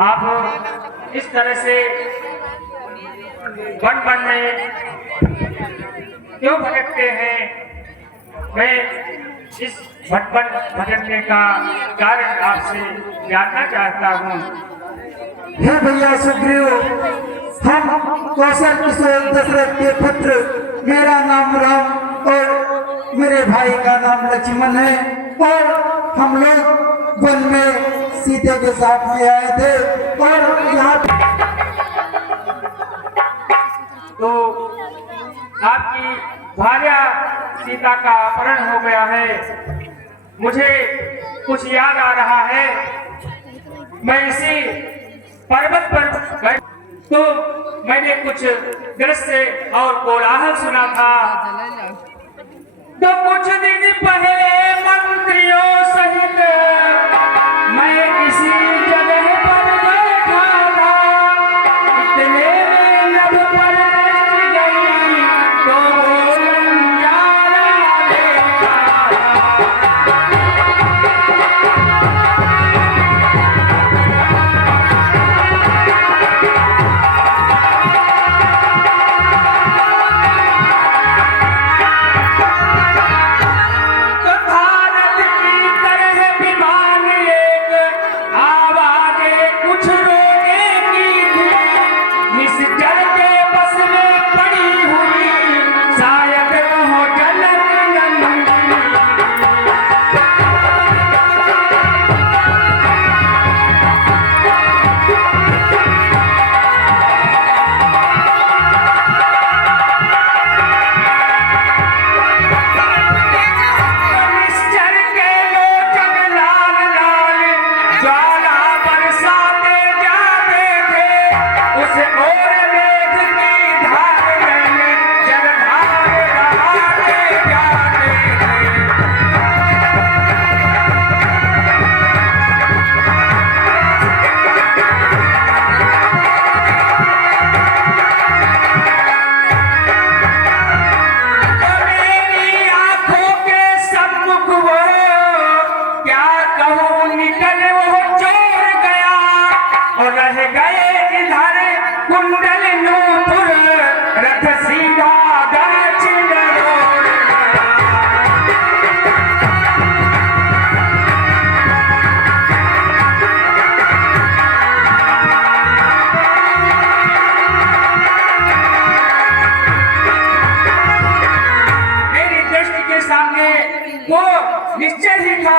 आप इस तरह से वन वन में क्यों भटकते हैं? मैं इस वन भटकने का कारण आपसे जानना चाहता हूँ। हे भैया सुग्रीव, हम कौशल किशोर दशरथ के पुत्र, मेरा नाम राम और मेरे भाई का नाम लक्ष्मण है और हम लोग वन में सीता के साथ में आए थे और यहाँ तो आपकी भार्या सीता का अपहरण हो गया है। मुझे कुछ याद आ रहा है। मैं इसी पर्वत पर गया तो मैंने कुछ दृश्य और कोलाहल सुना था। तो कुछ दिन पहले मंत्रियों सहित मैं इसी जगह पर बैठा था। इतने में नभ पर गई तो वो नजारा देखा। निश्चय ही था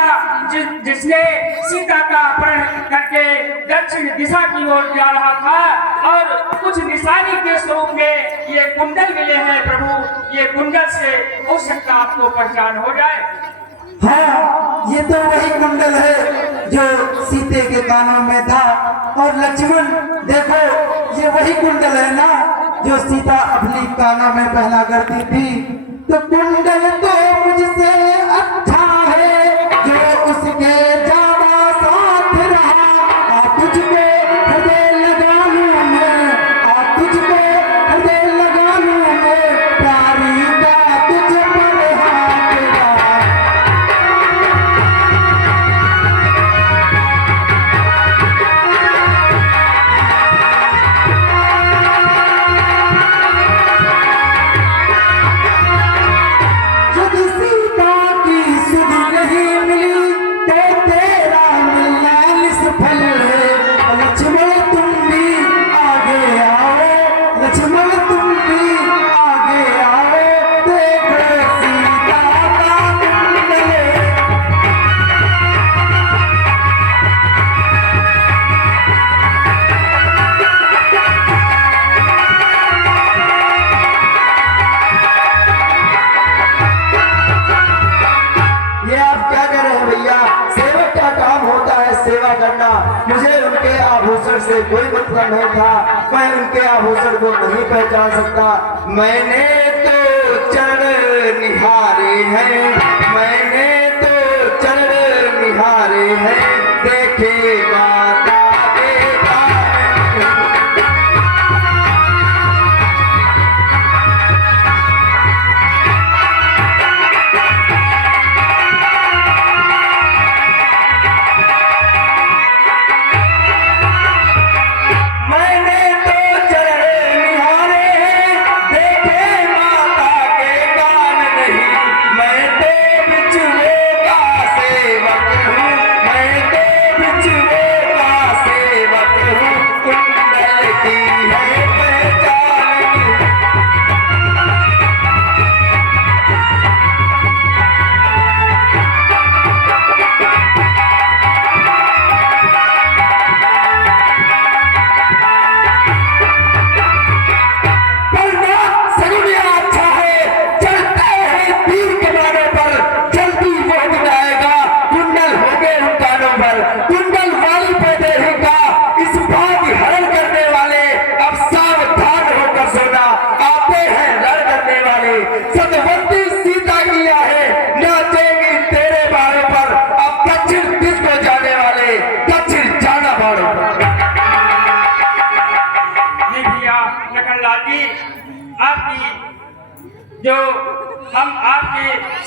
जिसने सीता का अपहरण करके दक्षिण दिशा की ओर जा रहा था और कुछ निशानी के स्वरूप में ये कुंडल मिले हैं प्रभु। ये कुंडल से हो सकता आपको पहचान हो जाए। हाँ, ये तो वही कुंडल है जो सीते के कानों में था। और लक्ष्मण देखो, ये वही कुंडल है ना जो सीता अपनी कानों में पहना करती थी। तो कुंडल तो मुझसे अच्छा है जो उसके ज्यादा साथ रहा। तुझको हृदय लगा लूं मैं, तुझको हृदय लगा लूं मैं, प्यारी का तुझ पर हाथ रहा। मुझे उनके आभूषण से कोई मतलब नहीं था। मैं उनके आभूषण को नहीं पहचान सकता। मैंने तो चरण निहारे हैं, मैंने तो चरण निहारे हैं, देखे माता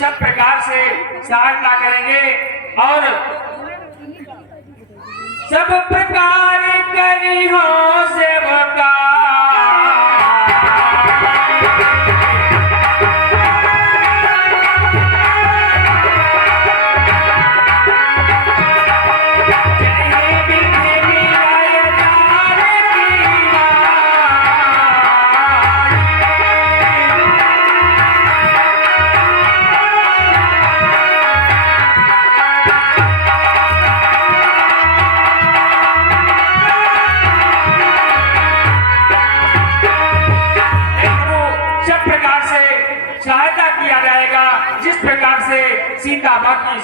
सब प्रकार से सहायता करेंगे और सब प्रकार करी हो सेवका। सहायता किया जाएगा जिस प्रकार से सीता माँ की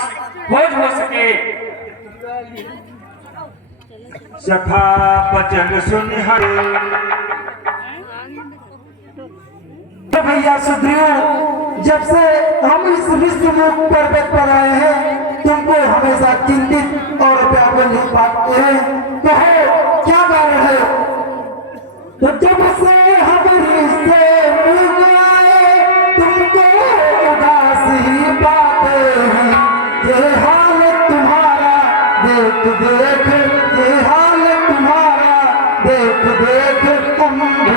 खोज हो सके। सखा बचन सुन हरे तो भैया सुग्रीव, जब से हम इस विश्वमुख पर्वत पर आए हैं तुमको हमेशा चिंतित और व्याकुल ही पाते हैं। कहो क्या कारण है? तो जब से हम रिश्ते मिल गए तुमको उदास ही पाते हैं। ये हाल तुम्हारा देख देख, ये हाल तुम्हारा देख देख हम भी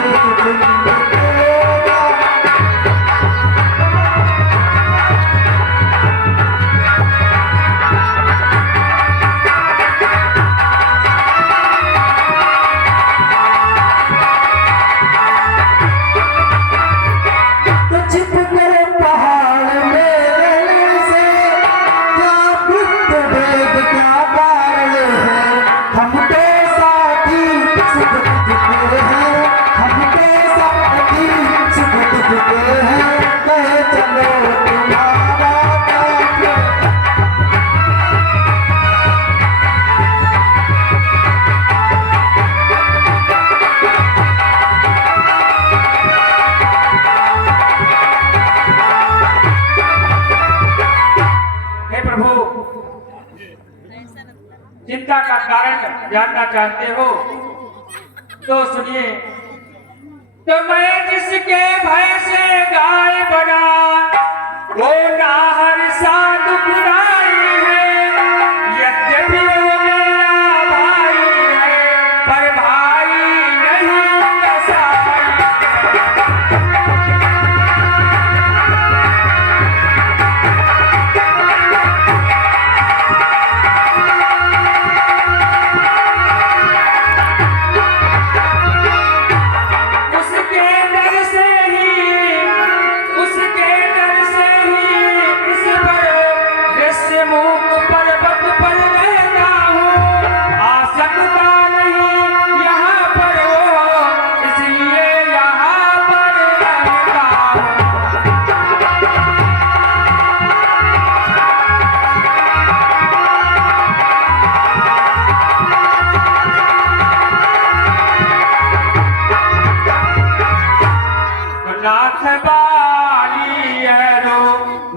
चिंता का कारण जानना चाहते हो तो सुनिए। तो मैं जिसके भय से गाय बना वो ना हर साथ बुराई है। यद्यपि वो मेरा भाई है पर भाई नहीं कसाई।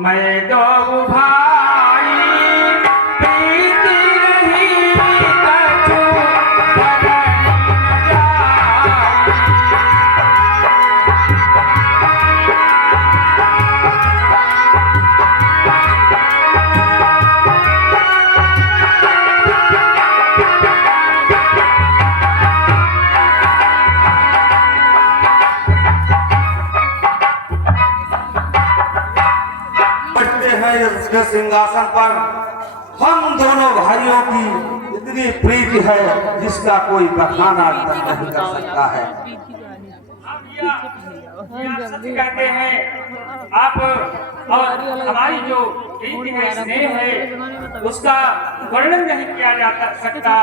मैं दो भाई प्रीति रही कछु बदन जाई। इसके सिंहासन पर हम दोनों भाइयों की इतनी प्रीति है जिसका कोई बखान आज तक नहीं कर सकता है। सत्य कहते हैं आप और हमारी जो प्रीति है, स्नेह है, उसका वर्णन नहीं किया जा सकता।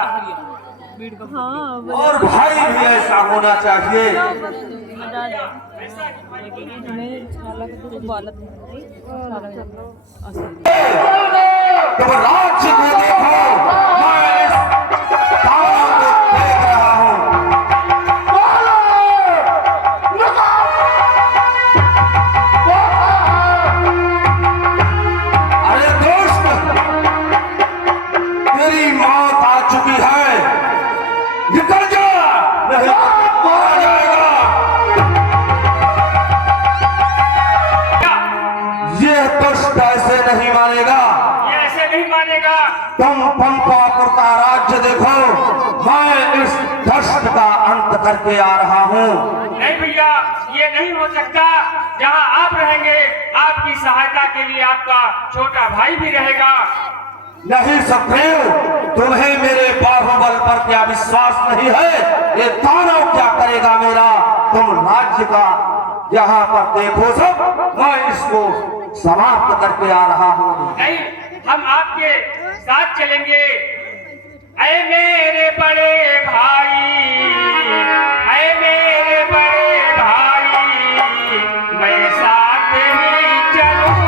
और भाई भी ऐसा होना चाहिए। जब राज्य को देखो मैं इस तारों को देख रहा हूँ। अरे दोस्त, तेरी मौत आ चुकी है, निकल जा नहीं तो मारा जाएगा। ये दुष्ट मानेगा। तुम पंपापुर का राज्य देखो, मैं इस दस्त का अंत करके आ रहा हूँ। नहीं भैया, ये नहीं हो सकता। जहाँ आप रहेंगे, आपकी सहायता के लिए आपका छोटा भाई भी रहेगा। नहीं सुग्रीव, तुम्हें मेरे बाहुबल पर क्या विश्वास नहीं है? ये दानव क्या करेगा मेरा? तुम राज्य का यहाँ पर देखो सब, मैं इसको समाप्त करके आ रहा हूँ। नहीं, हम आपके साथ चलेंगे। ऐ मेरे बड़े भाई, ऐ मेरे बड़े भाई, मैं साथ ही चलूंगा।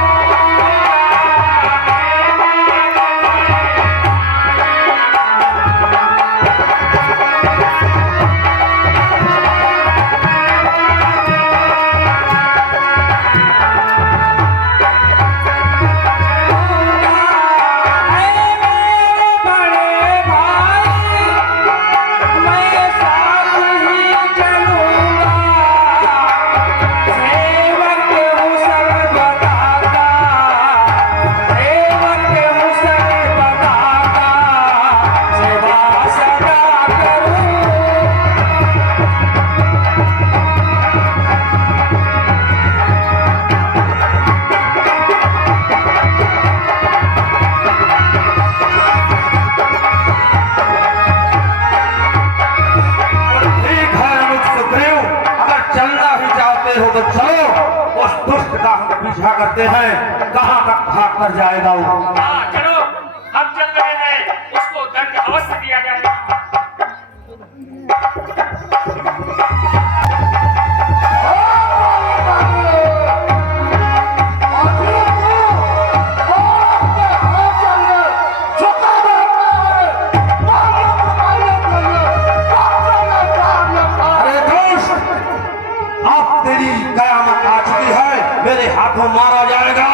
तो चलो उस दुष्ट का हम पीछा करते हैं, कहाँ तक भाग कर जाएगा वो। हाँ चलो, हम चल रहे हैं, उसको दंड अवश्य दिया जाएगा। कयामत आ चुकी है, मेरे हाथों मारा जाएगा।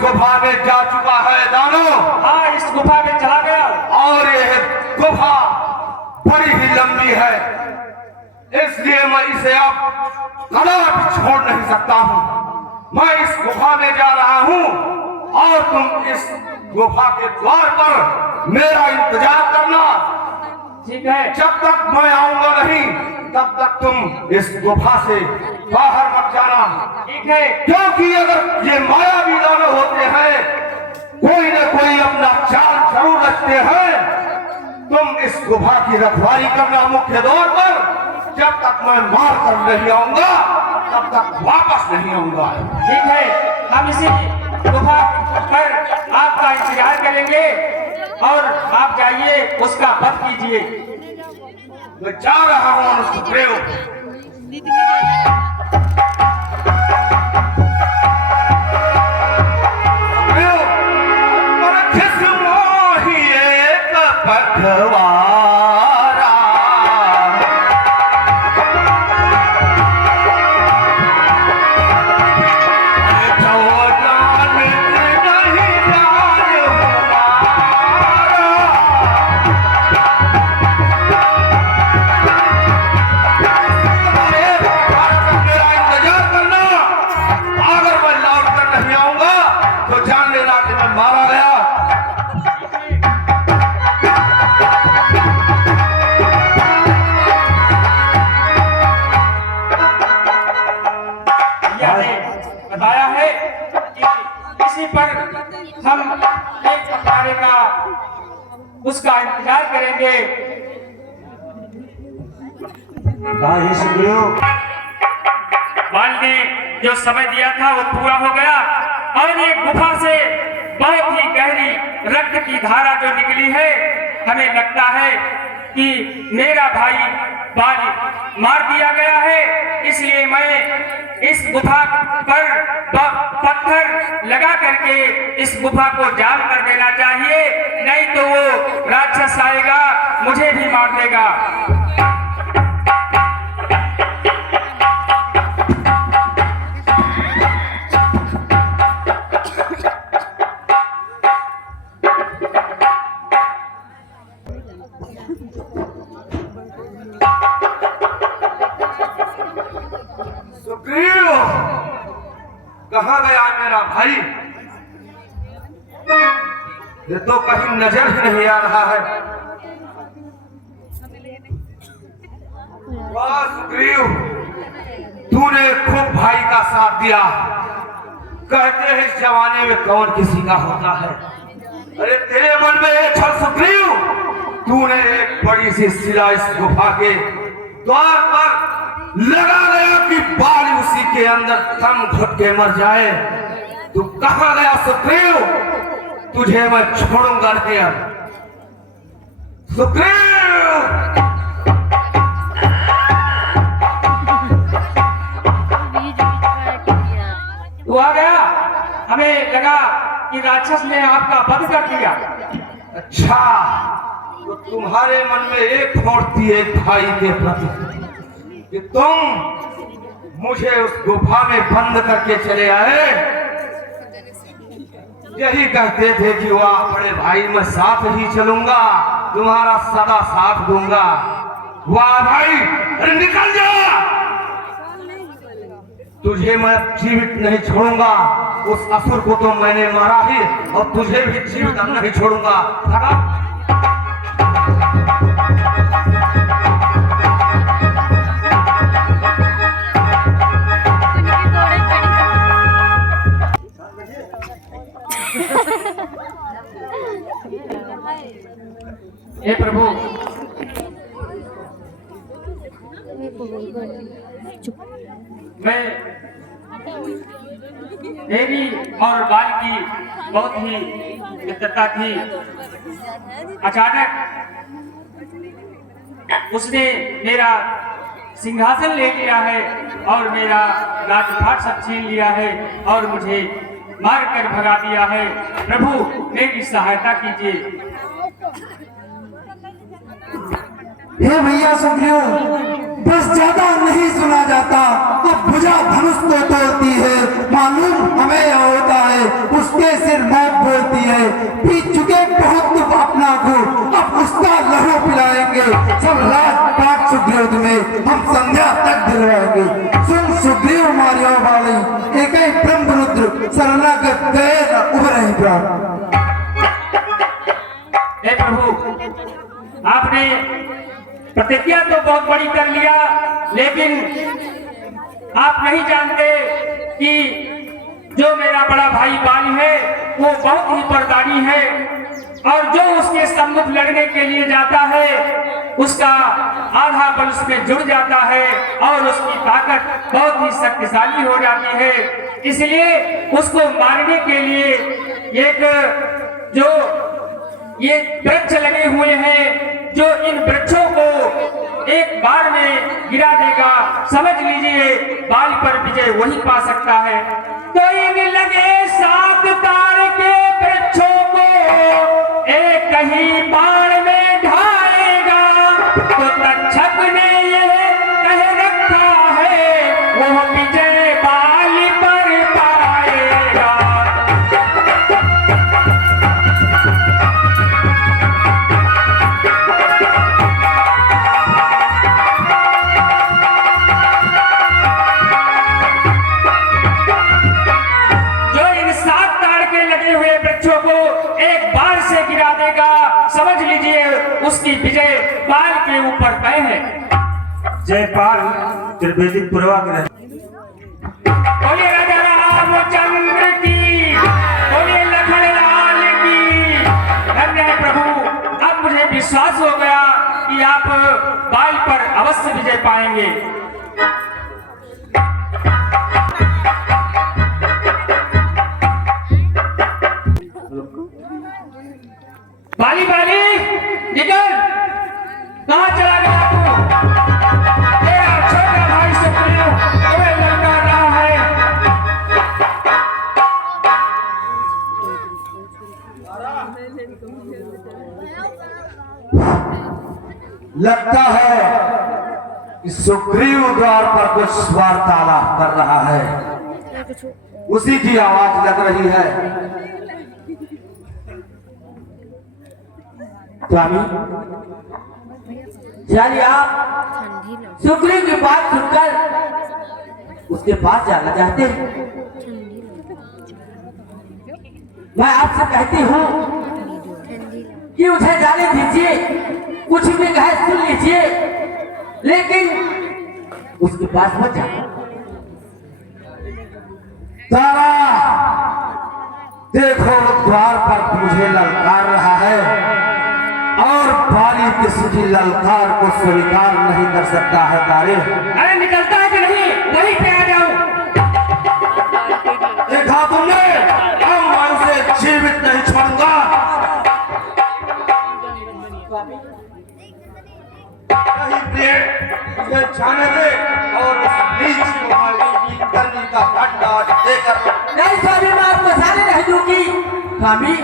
गुफा में जा चुका है दानव। हाँ, इस गुफा में चला गया। और यह गुफा बड़ी ही लंबी है, इसलिए मैं इसे अब कदापि छोड़ नहीं सकता हूँ। मैं इस गुफा में जा रहा हूँ और तुम इस गुफा के द्वार पर मेरा इंतजार करना। ठीक है। जब तक मैं आऊंगा नहीं, तब तक तुम इस गुफा से बाहर मत जाना। ठीक है। क्योंकि अगर ये मायावी दानव होते हैं, कोई न कोई अपना चाल जरूर रखते हैं। तुम इस गुफा की रखवाली करना मुख्य द्वार पर। जब तक मैं मार कर नहीं आऊंगा, तब तक वापस नहीं आऊंगा। ठीक है, हम इसी गुफा पर आपका इंतजार करेंगे और आप जाइए, उसका वध कीजिए। मैं जा रहा हूँ सुग्रीव। बताया है कि इसी पर हम एक पखारे का उसका इंतजार करेंगे। बाल ने जो समय दिया था वो पूरा हो गया और ये गुफा से बहुत ही गहरी रक्त की धारा जो निकली है, हमें लगता है कि मेरा भाई बाल मार दिया गया है। इसलिए मैं इस गुफा पर लगा करके इस गुफा को जाम कर देना चाहिए, नहीं तो वो राक्षस आएगा मुझे भी मार देगा। सुग्रीव, कहाँ गया मेरा भाई? ये तो कहीं नजर ही नहीं आ रहा है। वाह सुग्रीव, तूने खूब भाई का साथ दिया। कहते हैं इस जमाने में कौन किसी का होता है। अरे तेरे मन में एक छल सुग्रीव, तूने एक बड़ी सी शिला इस गुफा के द्वार पर लगा गया कि बाल उसी के अंदर दम घुट के मर जाए। तू कहाँ गया सुग्रीव? तुझे मैं छोड़ूंगा नहीं अब। सुग्रीव, तू आ गया? हमें लगा कि राक्षस ने आपका वध कर दिया। अच्छा, तो तुम्हारे मन में एक खोट थी एक भाई के प्रति कि तुम मुझे उस गुफा में बंद करके चले आए। यही कहते थे कि वाह बड़े भाई, मैं साथ ही चलूंगा, तुम्हारा सदा साथ दूंगा। वाह भाई, अरे निकल जा, तुझे मैं जीवित नहीं छोड़ूंगा। उस असुर को तो मैंने मारा ही, और तुझे भी जीवित नहीं छोड़ूंगा। हे प्रभु, मैं देवी और बाल की बहुत ही मित्रता थी। अचानक उसने मेरा सिंहासन ले लिया है और मेरा राजपाट सब छीन लिया है और मुझे मार कर भगा दिया है। प्रभु मेरी सहायता कीजिए। हे भैया सुग्रीव, बस ज्यादा नहीं सुना जाता। अब भुजा धनुष को तोड़ती है, मालूम हमें होता है, उसके सिर मौत बोलती है। पी चुके बहुत दुख अपना को, अब उसका लहू पिलाएंगे। सब राजपाट सुग्रीव में हम संध्या तक दिलवाएंगे। सुन सुग्रीव मारियो वाली, एक ही ब्रह्मरुद्र शरणागत गए न उभरे प्राण। हे प्रभु, आपने प्रतिज्ञा तो बहुत बड़ी कर लिया, लेकिन आप नहीं जानते कि जो मेरा बड़ा भाई बाली है वो बहुत ही परदानी है, और जो उसके सम्मुख लड़ने के लिए जाता है उसका आधा बल उसमें जुड़ जाता है और उसकी ताकत बहुत ही शक्तिशाली हो जाती है। इसलिए उसको मारने के लिए एक जो ये वृक्ष लगे हुए हैं, जो इन वृक्षों को एक बार में गिरा देगा, समझ लीजिए बाल पर विजय वही पा सकता है। तो इन लगे 7 तार के वृक्षों को एक ही बाण में ढाएगा, तो तक्षक ने ये कह रखा है वो विजय बाल पर पाएगा। समझ लीजिए उसकी विजय बाल के ऊपर तय है। जयपाल त्रिवेदी पूर्वाग्रह। बोलिए राजा रामचंद्र की, बोलिए लखनलाल की। धन्य है प्रभु, अब मुझे विश्वास हो गया कि आप बाल पर अवश्य विजय पाएंगे। बाली बाली निकल, कहाँ चला गया तू? तेरा छोटा भाई सुग्रीव तुम्हें ललकार रहा है। लगता है कि सुग्रीव द्वार पर कुछ वार्तालाप कर रहा है, उसी की आवाज लग रही है। स्वामी, चलिए आप सुग्रीव की बात सुनकर उसके पास जाना चाहते हैं। मैं आपसे कहती हूँ कि उसे जाने दीजिए, कुछ भी कहे सुन लीजिए, लेकिन उसके पास मत जाना। तारा, देखो द्वार पर मुझे ललकार रहा है और बाली किसी की ललकार को स्वीकार नहीं कर सकता है। तारे, अरे निकलता है कि नहीं, वहीं पे आ जाऊं। देखा तुमने, अब मैं उसे जीवित नहीं छोड़ूंगा। नहीं प्रिय, मुझे जाने दे और उस नीच कुमारी की गर्मी का ठंडा देकर। नहीं स्वामी, मैं आपको जाने नहीं दूंगी। स्वामी,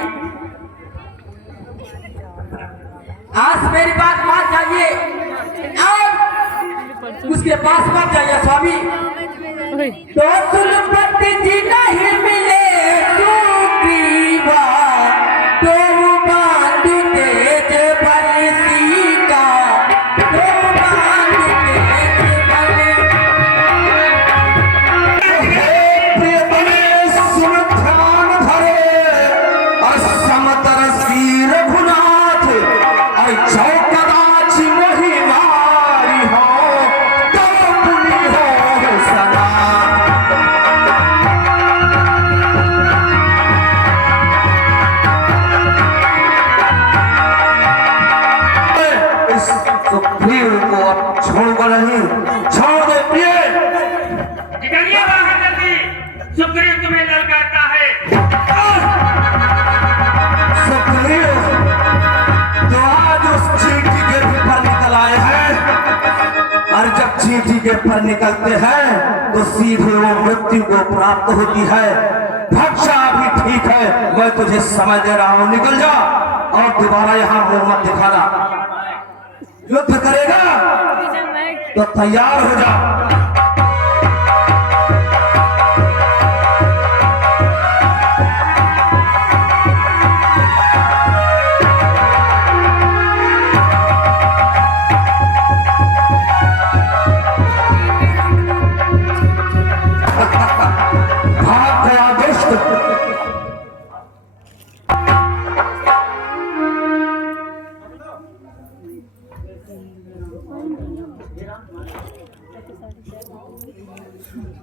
आज मेरी बात मान जाइए और उसके पास मत जाइए। स्वामी, तो सुलपति जी नहीं मिले सुग्रीवा, तो बांधु तेज बलसी का, तो बांधु तेज बलसी। प्रियतमे सुन ध्यान धरे और समतर सी रघुनाथ और चौकदाच मोहि मारी हो, तो पुनि हो सना। इस सुग्रीव को अब छोड़ो नहीं, छोड़ दो प्रिय। निकलिए बाहर जल्दी, सुग्रीव तुम्हें ललकारता है। सुग्रीव तो आज उस चींटी के पर निकल आए हैं, और जब चींटी के पर निकलते हैं तो सीधे वो मृत्यु को प्राप्त होती है। भक्षा भी ठीक है, मैं तुझे समय दे रहा हूं, निकल जा और दोबारा यहाँ मुंह मत दिखाना। युद्ध करेगा तो तैयार हो जा। भाग गया दुष्ट।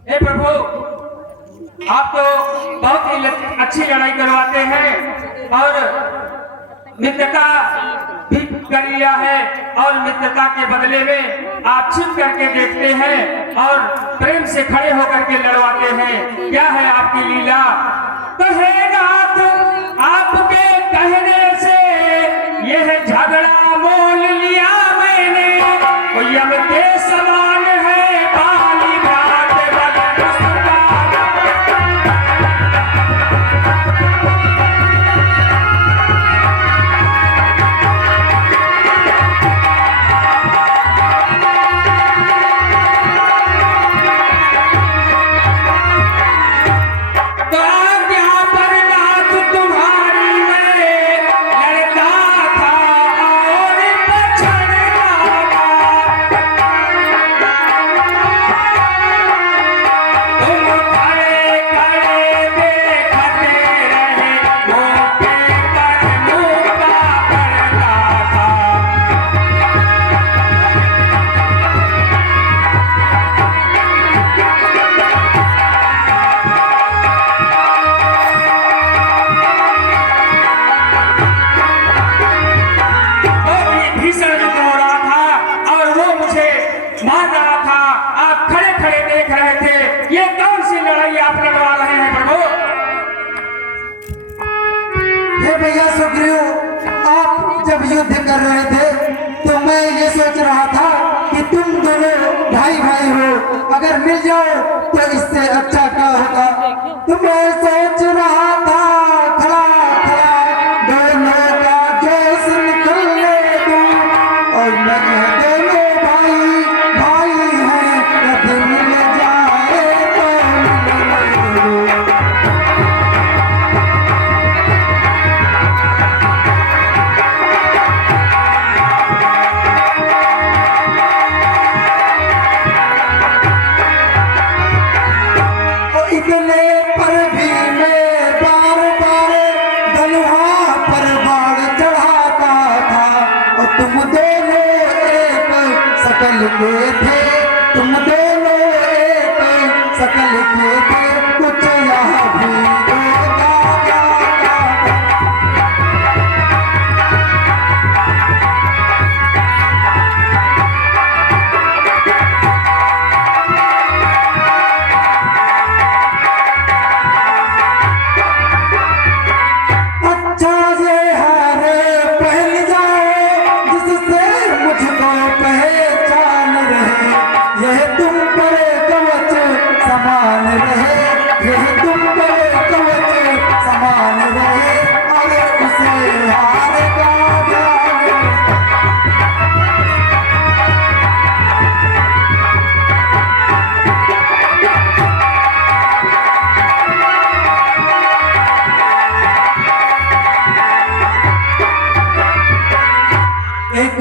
हे प्रभु, आप तो बहुत ही अच्छी लड़ाई करवाते हैं और मित्रता भी कर लिया है, और मित्रता के बदले में आप छिप करके देखते हैं और प्रेम से खड़े होकर के लड़वाते हैं। क्या है आपकी लीला? कहेनाथ, आपके कहने से यह झगड़ा मोल लिया मैंने, यम के समान है बाली घाट बदन सुधार। युद्ध कर रहे थे तो मैं ये सोच रहा था कि तुम दोनों भाई भाई हो, अगर मिल जाओ तो इससे अच्छा क्या होगा। तो मैं सोच रहा था खड़ा खड़ा दोनों का जोश निकलने दूं, और मैं ये देख कुछ यहाँ भी होता जाता। अच्छा ये हारे पहन जाओ जिससे मुझको पहचान रहे, यह तुम पर कवच समान रहे, यह तुम पर कवच समान रहे, और उसे हार का ज्ञान। एक